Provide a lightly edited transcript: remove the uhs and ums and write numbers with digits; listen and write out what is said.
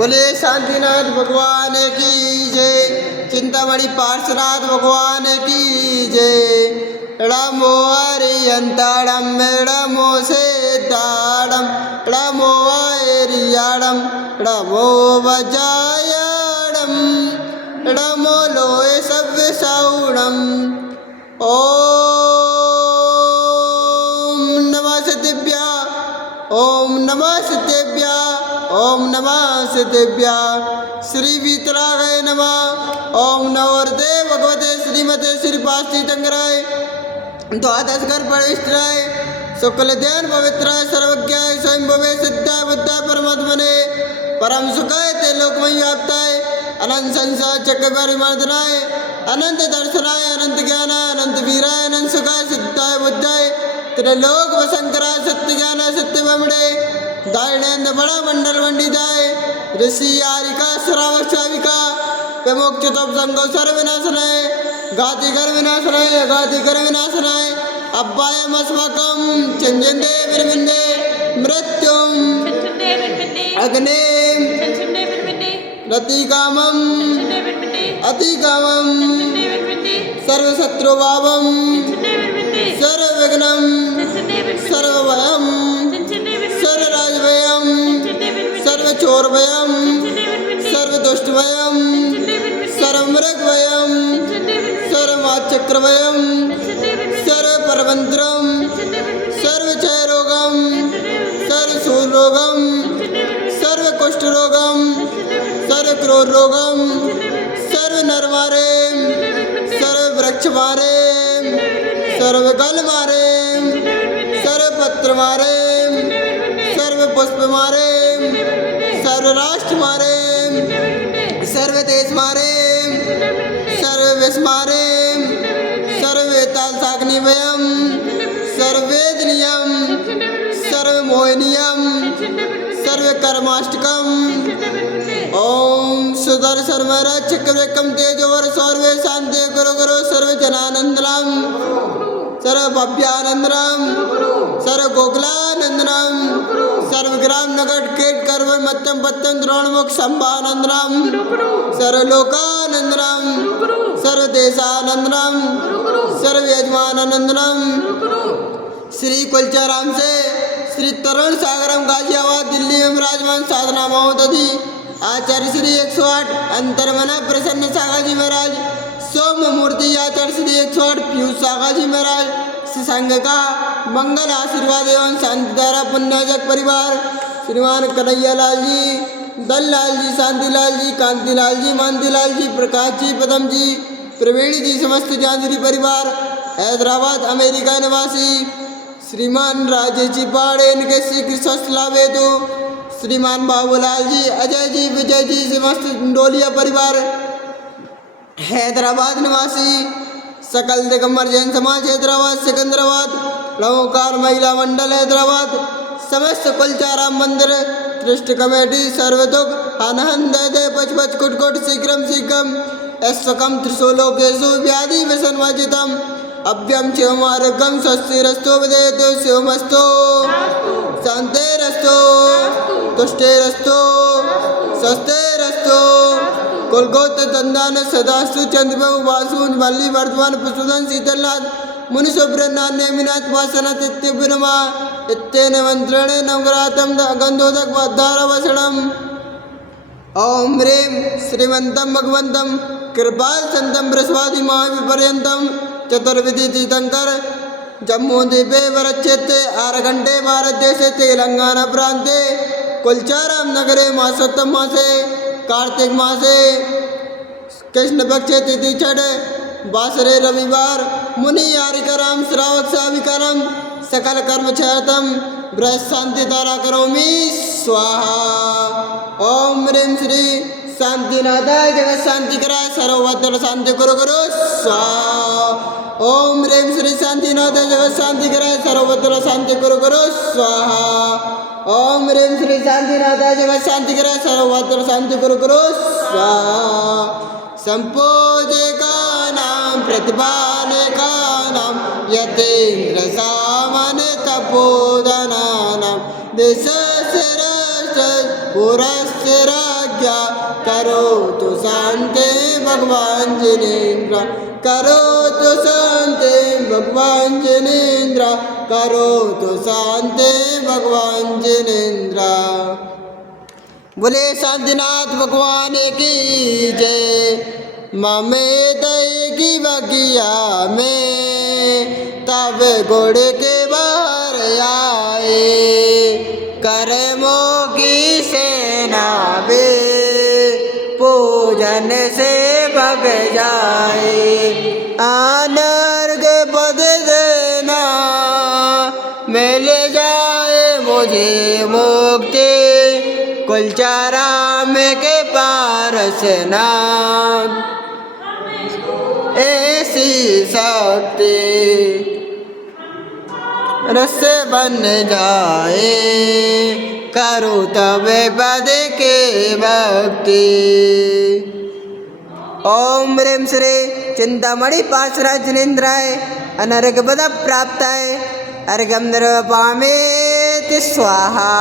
बोले शांतिनाथ भगवान की जय। चिंतामणि पार्श्वनाथ भगवान की जय। ळमो अरियंताड़म ळमो सेताड़म ळमो एरियाड़म ळमो वजायाड़म ळमो लोए सव्य साउणम। ओम नमः सतेभ्य ओम नमः सतेभ्य ओम नमः सतेभ्य। श्री वीतरागाय नमः। ओम नवरदे भगवते श्रीमते श्रीपाद तीर्थंकराय द्वादश घर प्रविष्टाय शुक्ल ध्यान पवित्राय सर्वज्ञाय स्वयं भवे सिद्धाय बुद्धाय परमात्मने परम सुखाय ते लोकमय व्याप्ताय अनंत संसार चक्र परिमर्दनाय अनंत दर्शनाय अनंत ज्ञानाय अनंत वीराय अनंत सुखाय सिद्धाय बुद्धाय त्रिलोक वशंकराय सत्य ज्ञानाय सत्य बमड़े दायणेन्द्र बड़ा मंडल मंडिताय ऋषि आरिका श्रावक शाविका विमुक्त तप संगो सर्व विनाशनाय घाति कर विनाशनाय अघाति कर विनाशनाय अब्बायम अस्माकं चंजन्दे विरविन्दे मृत्युम अग्ने रतिकामम अतिकामम सर्वशत्रुभावम सर्वविघ्नं सर्वभयं सर्वराजभयं सर्वचोरभयं सर्वदुष्टभयं सर्वमृगभयं सर्वमाचक्रभयं सर्वपरमन्त्रं सर्वक्षयरोगं सर्वशूलरोगं सर्वकुष्ठरोगं सर्वक्रोधरोगं सर्वनरमारे सर्ववृक्षमारे सर्वगलमारे सर्वपत्रमारे सर्वपुष्पमारे सर्वराष्ट्रमारे सर्वदेशमारे सर्वविषमारे सर्ववेतालसाग्निभयं सर्ववेदनीयं सर्वमोहनीयं सर्वकर्माष्टकम्। ओम सुदर्शनमरचक्रकं तेजोवर सर्वे शांति गुरु गुरु सर्वजनानंदनम सर्वभव्यानंदनम सर्वगोकुलानंदनम सर्वग्राम नगट केट कर्व मत्यम पत्यम द्रोणमुख संभानंदनम सर्वलोकानंदनम सर्वदेशानंदनम सर्वयजमानंदनम। श्री कुलचाराम से श्री तरुण सागरम गाजियाबाद दिल्ली में विराजमान साधना महोदधि आचार्य श्री 108 अंतर्मना प्रसन्न सागाजी महाराज सोम मूर्ति आचार्य श्री 108 पीयूष सागाजी महाराज संघ का मंगल आशीर्वाद एवं शांतिधारा पुण्यजक परिवार श्रीमान कन्हैया लाल जी दललाल जी शांतिलाल जी कांतिलाल जी मानतीलाल जी प्रकाश जी पदम जी प्रवीण जी समस्त जांजरी परिवार हैदराबाद अमेरिका निवासी श्रीमान राजेश जी पाड़े इनके श्री कृष्ण लाभे तो श्रीमान बाबूलाल जी अजय जी विजय जी समस्त डोलिया परिवार हैदराबाद निवासी सकल दिगंबर जैन समाज हैदराबाद सिकंदराबाद लवकार महिला मंडल हैदराबाद समस्त कुलचाराम मंदिर ट्रस्ट कमेटी सर्वदुख हनहन दे पच पच कुटकुट शीघ्रम शीघ्रम ऐसकम त्रिशूलोकेशु व्याधि व्यसनवर्जितम अभ्यम शिवम आरोग्यम स्वस्तिरस्तु विदेतो शिवमस्तु शांतिरस्तु तुष्टिरस्तु स्वस्तिरस्तु कुलगोत दंदान सदास्तु चंद्रबाबु वासुन मल्ली वर्धमान पुष्पदन शीतलनाथ मुनि सुब्रनाथ नेमिनाथ वासना तित्यभिनमा इत्येन मंत्रेण नवग्रातम गंधोदक वधारवसणम। ओम ह्रीं श्रीमंतं भगवंतं कृपाल संतं बृहस्पति महाविपर्यंतं चतुर्विधि तीर्थंकर जम्मू द्वीपे वरक्षेत्रे आरघंटे भारत देशे तेलंगाना प्रांते कुलचाराम नगरे मासोत्तम मासे कार्तिक मासे कृष्ण पक्षे तिथि छठ वासरे रविवार मुनि यारिकराम श्रावक साविकारम सकल कर्म क्षयतम बृहत् शांति तारा करोमि स्वाहा। ओम ह्रीं श्री शांतिनाथाय जगत शांति कराय सर्वत्र शांति गुरु गुरु स्वाहा। ओम ह्रीं श्री शांतिनाथाय जगत शांति कराय सर्वत्र शांति गुरु गुरु स्वाहा। ओम ह्रीं श्री शांतिनाथाय जगत शांति कराय सर्वत्र शांति गुरु गुरु स्वाहा। संपूजे का नाम प्रतिभाने का नाम यतेन्द्र सामान्य तपोधना नाम देश से राष्ट्र पुरस्य राज्य आज्ञा करो तो शांति भगवान जिनेन्द्र करो तो शांति भगवान जिनेन्द्र करो तो शांति भगवान जिनेन्द्र। बोले शांतिनाथ भगवान की जय। मामे दई की बगिया में तब गोड़ के बाहर आए करमों की सेना वे पूजन से भग जाए। अनर्घ पद देना मिल जाए मुझे मुक्ति कुलचाराम के पारस नाम ऐसी शक्ति रस बन जाए करो तब पद के भक्ति। ओम ह्रीं श्री चिंतामणि पार्श्वनाथ जिनेन्द्राय अनर्घ पद प्राप्ताय अर्घ्यं निर्वपामेति स्वाहा।